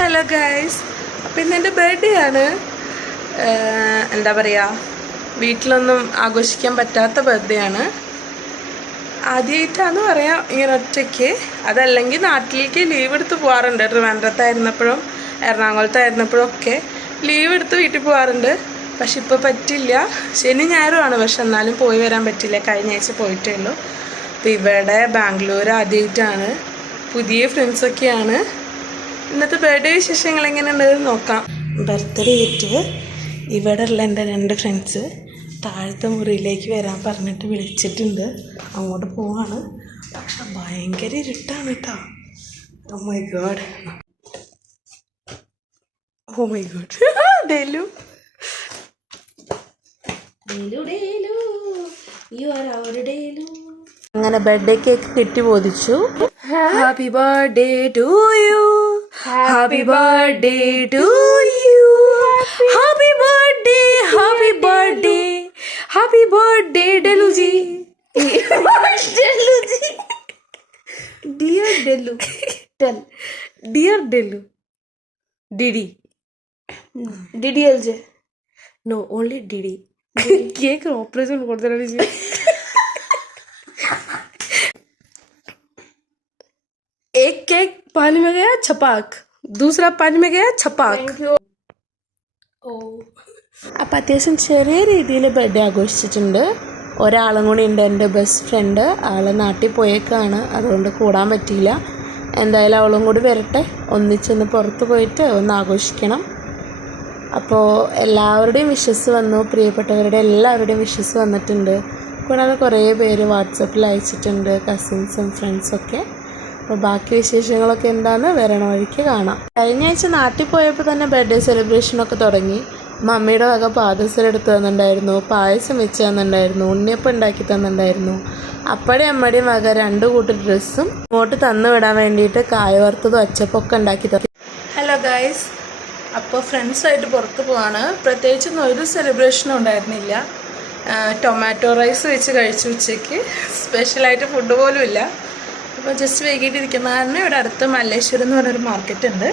Hello guys, അപ്പം ഇന്ന് എൻ്റെ ബർത്ത്ഡേ ആണ്. എന്താ പറയുക, വീട്ടിലൊന്നും ആഘോഷിക്കാൻ പറ്റാത്ത ബർത്ത്ഡേ ആണ്. ആദ്യമായിട്ടാന്ന് പറയാം ഇങ്ങനെ ഒറ്റയ്ക്ക്. അതല്ലെങ്കിൽ നാട്ടിലേക്ക് ലീവ് എടുത്ത് പോകാറുണ്ട്. ട്രിവാൻഡ്രത്തായിരുന്നപ്പോഴും എറണാകുളത്തായിരുന്നപ്പോഴും ഒക്കെ ലീവ് എടുത്ത് വീട്ടിൽ പോകാറുണ്ട്. പക്ഷെ ഇപ്പോൾ പറ്റില്ല. ശനി ഞായറുമാണ്, പക്ഷെ എന്നാലും പോയി വരാൻ പറ്റില്ല. കഴിഞ്ഞ ആഴ്ച പോയിട്ടേ ഉള്ളൂ. അപ്പോൾ ഇവിടെ ബാംഗ്ലൂർ ആദ്യമായിട്ടാണ്. പുതിയ ഫ്രണ്ട്സൊക്കെയാണ്. ഇന്നത്തെ ബർത്ത്ഡേ വിശേഷങ്ങൾ എങ്ങനെയുണ്ടെന്ന് നോക്കാം. ബർത്ത്ഡേ ആയിട്ട് ഇവിടെ ഉള്ള എൻ്റെ 2 ഫ്രണ്ട്സ് താഴത്തെ മുറിയിലേക്ക് വരാൻ പറഞ്ഞിട്ട് വിളിച്ചിട്ടുണ്ട്. അങ്ങോട്ട് പോവാണ്. പക്ഷെ ഭയങ്കര ഇരുട്ടാണ് കേട്ടോ. Oh my God, oh my God. Delu Delu, you are our Delu. അങ്ങനെ ബർത്ത്ഡേ കേക്ക് കെട്ടി ബോധിച്ചു. Happy birthday to you, happy birthday to you, happy birthday, happy birthday, happy birthday Deluji. Deluji, dear Delu, tell dear Delu. DD, DD LJ, no only DD. Cake operation കൊടുത്തിട്ട് एक cake पानी में गया छपाक, दूसरा पानी में गया छपाक. അപ്പം അത്യാവശ്യം ചെറിയ രീതിയിൽ ബർത്ത്ഡേ ആഘോഷിച്ചിട്ടുണ്ട്. ഒരാളും കൂടി ഉണ്ട്, എൻ്റെ ബെസ്റ്റ് ഫ്രണ്ട്. ആൾ നാട്ടിൽ പോയേക്കാണ്, അതുകൊണ്ട് കൂടാൻ പറ്റിയില്ല. എന്തായാലും അവളും കൂടി വരട്ടെ, ഒന്നിച്ചൊന്ന് പുറത്ത് പോയിട്ട് ഒന്ന് ആഘോഷിക്കണം. അപ്പോൾ എല്ലാവരുടെയും വിഷസ് വന്നു, പ്രിയപ്പെട്ടവരുടെ എല്ലാവരുടെയും വിഷസ് വന്നിട്ടുണ്ട്. കൂടാതെ കുറേ പേര് വാട്സപ്പിൽ അയച്ചിട്ടുണ്ട്, കസിൻസും ഫ്രണ്ട്സൊക്കെ. അപ്പോൾ ബാക്കി വിശേഷങ്ങളൊക്കെ എന്താണെന്ന് വരണ വഴിക്ക് കാണാം. കഴിഞ്ഞ ആഴ്ച നാട്ടിൽ പോയപ്പോൾ തന്നെ ബർത്ത്ഡേ സെലിബ്രേഷനൊക്കെ തുടങ്ങി. മമ്മിയുടെ വക പാദസരം എടുത്ത് തന്നിട്ടുണ്ടായിരുന്നു, പായസം വെച്ച് തന്നിട്ടുണ്ടായിരുന്നു, ഉണ്ണിയപ്പം ഉണ്ടാക്കി തന്നിട്ടുണ്ടായിരുന്നു. അപ്പടി അമ്മയുടെയും വക 2 കൂട്ടം ഡ്രസ്സും ഇങ്ങോട്ട് തന്നു വിടാൻ വേണ്ടിയിട്ട് കായ വറുത്തതും അച്ചപ്പൊക്കെ ഉണ്ടാക്കി തന്നു. ഹലോ ഗൈസ്, അപ്പോൾ ഫ്രണ്ട്സായിട്ട് പുറത്ത് പോവാണ്. പ്രത്യേകിച്ചൊന്നും ഒരു സെലിബ്രേഷനും ഉണ്ടായിരുന്നില്ല. ടൊമാറ്റോ റൈസ് വെച്ച് കഴിച്ചു ഉച്ചയ്ക്ക്. സ്പെഷ്യലായിട്ട് ഫുഡ് പോലും ഇല്ല. അപ്പോൾ ജസ്റ്റ് വൈകിട്ടിരിക്കുന്ന കാരണം ഇവിടെ അടുത്ത് മല്ലേശ്വരം എന്ന് പറഞ്ഞൊരു മാർക്കറ്റ് ഉണ്ട്.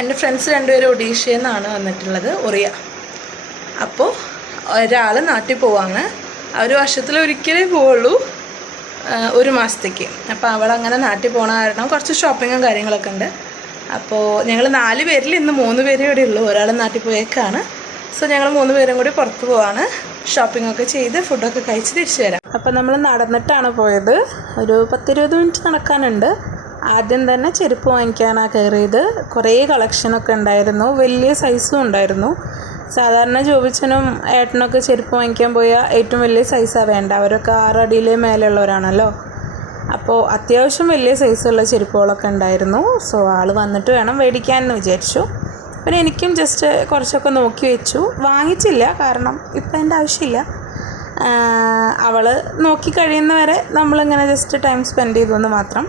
എൻ്റെ ഫ്രണ്ട്സ് 2 പേരും ഒഡീഷയിൽ നിന്നാണ് വന്നിട്ടുള്ളത്, ഒറിയ. അപ്പോൾ ഒരാൾ നാട്ടിൽ പോവാണ്. അവർ വർഷത്തിലൊരിക്കലേ പോവുള്ളൂ, 1 മാസത്തേക്ക്. അപ്പോൾ അവളങ്ങനെ നാട്ടിൽ പോകണ കാരണം കുറച്ച് ഷോപ്പിങ്ങും കാര്യങ്ങളൊക്കെ ഉണ്ട്. അപ്പോൾ ഞങ്ങൾ 4 പേരിൽ ഇന്ന് 3 പേരേ ഇവിടെ ഉള്ളൂ. ഒരാൾ നാട്ടിൽ പോയേക്കാണ്. സോ ഞങ്ങൾ 3 പേരും കൂടി പുറത്ത് പോവാണ്. ഷോപ്പിങ്ങൊക്കെ ചെയ്ത് ഫുഡൊക്കെ കഴിച്ച് തിരിച്ചു വരാം. അപ്പം നമ്മൾ നടന്നിട്ടാണ് പോയത്. ഒരു 10-20 മിനിറ്റ് നടക്കാനുണ്ട്. ആദ്യം തന്നെ ചെരുപ്പ് വാങ്ങിക്കാനാണ് കയറിയത്. കുറേ കളക്ഷനൊക്കെ ഉണ്ടായിരുന്നു, വലിയ സൈസും ഉണ്ടായിരുന്നു. സാധാരണ ജോബിച്ചനും ഏട്ടനൊക്കെ ചെരുപ്പ് വാങ്ങിക്കാൻ പോയാൽ ഏറ്റവും വലിയ സൈസാണ് വേണ്ട. അവരൊക്കെ 6 അടിയിലേ മേലെയുള്ളവരാണല്ലോ. അപ്പോൾ അത്യാവശ്യം വലിയ സൈസുള്ള ചെരുപ്പുകളൊക്കെ ഉണ്ടായിരുന്നു. സോ ആൾ വന്നിട്ട് വേണം മേടിക്കാനെന്ന് വിചാരിച്ചു. പിന്നെ എനിക്കും ജസ്റ്റ് കുറച്ചൊക്കെ നോക്കി വെച്ചു. വാങ്ങിച്ചില്ല, കാരണം ഇപ്പം എൻ്റെ ആവശ്യമില്ല. അവൾ നോക്കി കഴിയുന്നവരെ നമ്മളിങ്ങനെ ജസ്റ്റ് ടൈം സ്പെൻഡ് ചെയ്തു എന്ന് മാത്രം.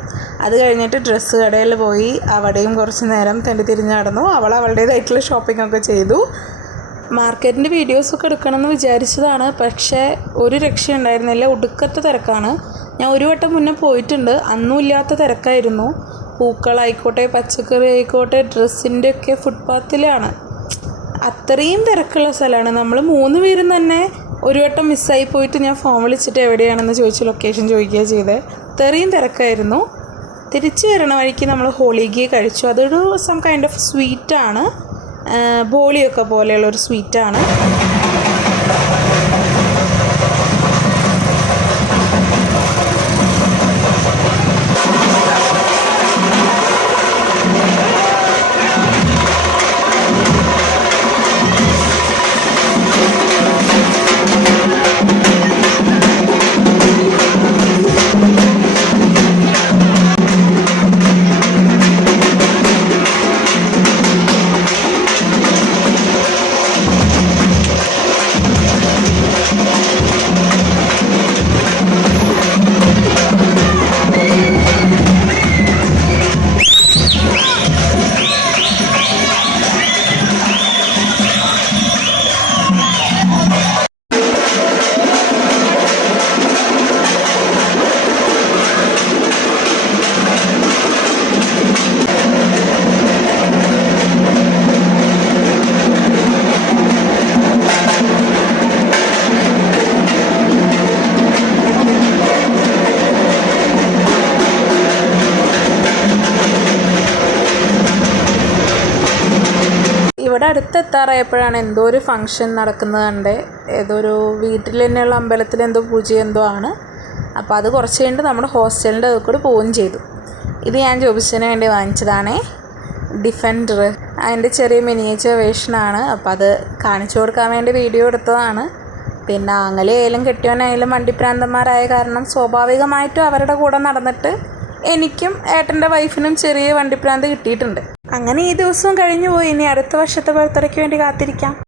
അത് കഴിഞ്ഞിട്ട് ഡ്രസ്സ് കടയിൽ പോയി അവിടെയും കുറച്ച് നേരം തിരിഞ്ഞ് നടന്നു. അവൾ അവളുടേതായിട്ടുള്ള ഷോപ്പിങ്ങൊക്കെ ചെയ്തു. മാർക്കറ്റിൻ്റെ വീഡിയോസൊക്കെ എടുക്കണമെന്ന് വിചാരിച്ചതാണ്, പക്ഷേ ഒരു രക്ഷയുണ്ടായിരുന്നില്ല. ഒടുക്കത്തെ തിരക്കാണ്. ഞാൻ 1 വട്ടം മുന്നേ പോയിട്ടുണ്ട്, അന്നും ഇല്ലാത്ത തിരക്കായിരുന്നു. പൂക്കളായിക്കോട്ടെ, പച്ചക്കറി ആയിക്കോട്ടെ, ഡ്രസ്സിൻ്റെ ഒക്കെ ഫുട്പാത്തിലാണ്. അത്രയും തിരക്കുള്ള സ്ഥലമാണ്. നമ്മൾ 3 പേരും തന്നെ 1 വട്ടം മിസ്സായി പോയിട്ട് ഞാൻ ഫോൺ വിളിച്ചിട്ട് എവിടെയാണെന്ന് ചോദിച്ച് ലൊക്കേഷൻ ചോദിക്കുക ചെയ്തത്. അത്രയും തിരക്കായിരുന്നു. തിരിച്ചു വരണ വഴിക്ക് നമ്മൾ ഹോളിഗി കഴിച്ചു. അതൊരു സം കൈൻഡ് ഓഫ് സ്വീറ്റാണ്, ബോളിയൊക്കെ പോലെയുള്ളൊരു സ്വീറ്റാണ്. ഇവിടെ അടുത്തെത്താറായപ്പോഴാണ് എന്തോ ഒരു ഫങ്ഷൻ നടക്കുന്നത് കണ്ടേ. ഏതോ ഒരു വീട്ടിൽ തന്നെയുള്ള അമ്പലത്തിൽ എന്തോ പൂജ എന്തോ ആണ്. അപ്പോൾ അത് കുറച്ച് കഴിഞ്ഞിട്ട് നമ്മുടെ ഹോസ്റ്റലിൻ്റെ അത് കൂടെ പോവുകയും ചെയ്തു. ഇത് ഞാൻ ജോബിസിന് വേണ്ടി വാങ്ങിച്ചതാണേ, ഡിഫൻഡർ. അതിൻ്റെ ചെറിയ മിനിയേച്ചർ വേർഷനാണ്. അപ്പോൾ അത് കാണിച്ചു കൊടുക്കാൻ വേണ്ടി വീഡിയോ എടുത്തതാണ്. പിന്നെ ആങ്ങളെയായാലും കെട്ടിയവനായാലും വണ്ടിപ്രാന്തന്മാരായ കാരണം സ്വാഭാവികമായിട്ടും അവരുടെ കൂടെ നടന്നിട്ട് എനിക്കും ഏട്ടൻ്റെ വൈഫിനും ചെറിയ വണ്ടിപ്രാന്ത് കിട്ടിയിട്ടുണ്ട്. അങ്ങനെ ഈ ദിവസവും കഴിഞ്ഞു പോയി. ഇനി അടുത്ത വർഷത്തെ ബർത്ത്ഡേക്ക് വേണ്ടി കാത്തിരിക്കാം.